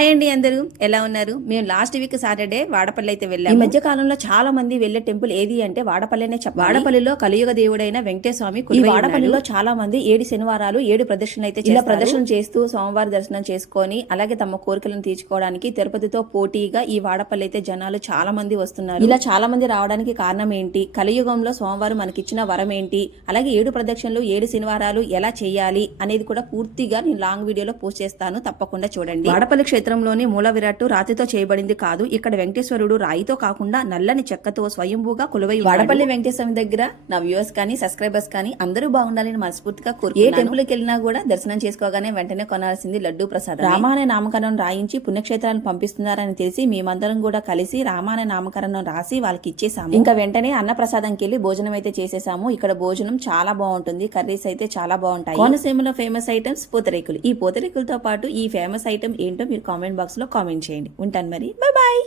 Hi అండి, అందరూ ఎలా ఉన్నారు? మేము లాస్ట్ వీక్ సాటర్డే వాడపల్లి అయితే వెళ్ళాము. ఈ మధ్య కాలంలో చాలా మంది వెళ్లే టెంపుల్ ఏది అంటే వాడపల్లినే చెప్పాలి. వాడపల్లిలో కలియుగ దేవుడైన వెంకటేశ్వర స్వామి ఈ వాడపల్లిలో చాలా మంది 7 శనివారాలు 7 ప్రదర్శనలు అయితే ఇలా ప్రదర్శన చేస్తూ సోమవారం దర్శనం చేసుకొని అలాగే తమ కోరికలను తీర్చుకోవడానికి తిరుపతితో పోటీగా ఈ వాడపల్లి అయితే జనాలు చాలా మంది వస్తున్నారు. ఇలా చాలా మంది రావడానికి కారణం ఏంటి, కలియుగంలో సోమవారం మనకిచ్చిన వరం ఏంటి, అలాగే 7 ప్రదక్షిణలు 7 శనివారాలు ఎలా చేయాలి అనేది కూడా పూర్తిగా నేను లాంగ్ వీడియోలో పోస్ట్ చేస్తాను, తప్పకుండా చూడండి. వాడపల్లి క్షేత్రంలోని మూల విరాట్టు రాతితో చేయబడింది కాదు. ఇక్కడ వెంకటేశ్వరుడు రాయితో కాకుండా నల్లని చెక్కతో స్వయంభూగా కొలువై వాడపల్లి వెంకటేశ్వర దగ్గర నా వ్యూవర్స్ కానీ సబ్స్క్రైబర్స్ కానీ అందరూ బాగుండాలని మనస్ఫూర్తిగా కోరుకుంటున్నాను. ఏ టెంపుల్ కి వెళ్ళినా కూడా దర్శనం చేసుకోగానే వెంటనే కొనాల్సింది లడ్డూ ప్రసాదం. రామానే నామకరణం రాయించి పుణ్యక్షేత్రాలను పంపిస్తున్నారని తెలిసి మేమందరం కూడా కలిసి రామానే నామకరణం రాసి వాళ్ళకి ఇచ్చేసాము. ఇంకా వెంటనే అన్న ప్రసాదంకి వెళ్ళి భోజనం అయితే చేసేసాము. ఇక్కడ భోజనం చాలా బాగుంటుంది, కర్రీస్ అయితే చాలా బాగుంటాయి. కోనసీమలో ఫేమస్ ఐటమ్స్ పూతరేకులు. ఈ పూతరేకులతో పాటు ఈ ఫేమస్ ఐటమ్ ఏంటో మీరు కామెంట్ బాక్స్ లో కామెంట్ చేయండి. ఉంటాను మరి, బాయ్ బాయ్.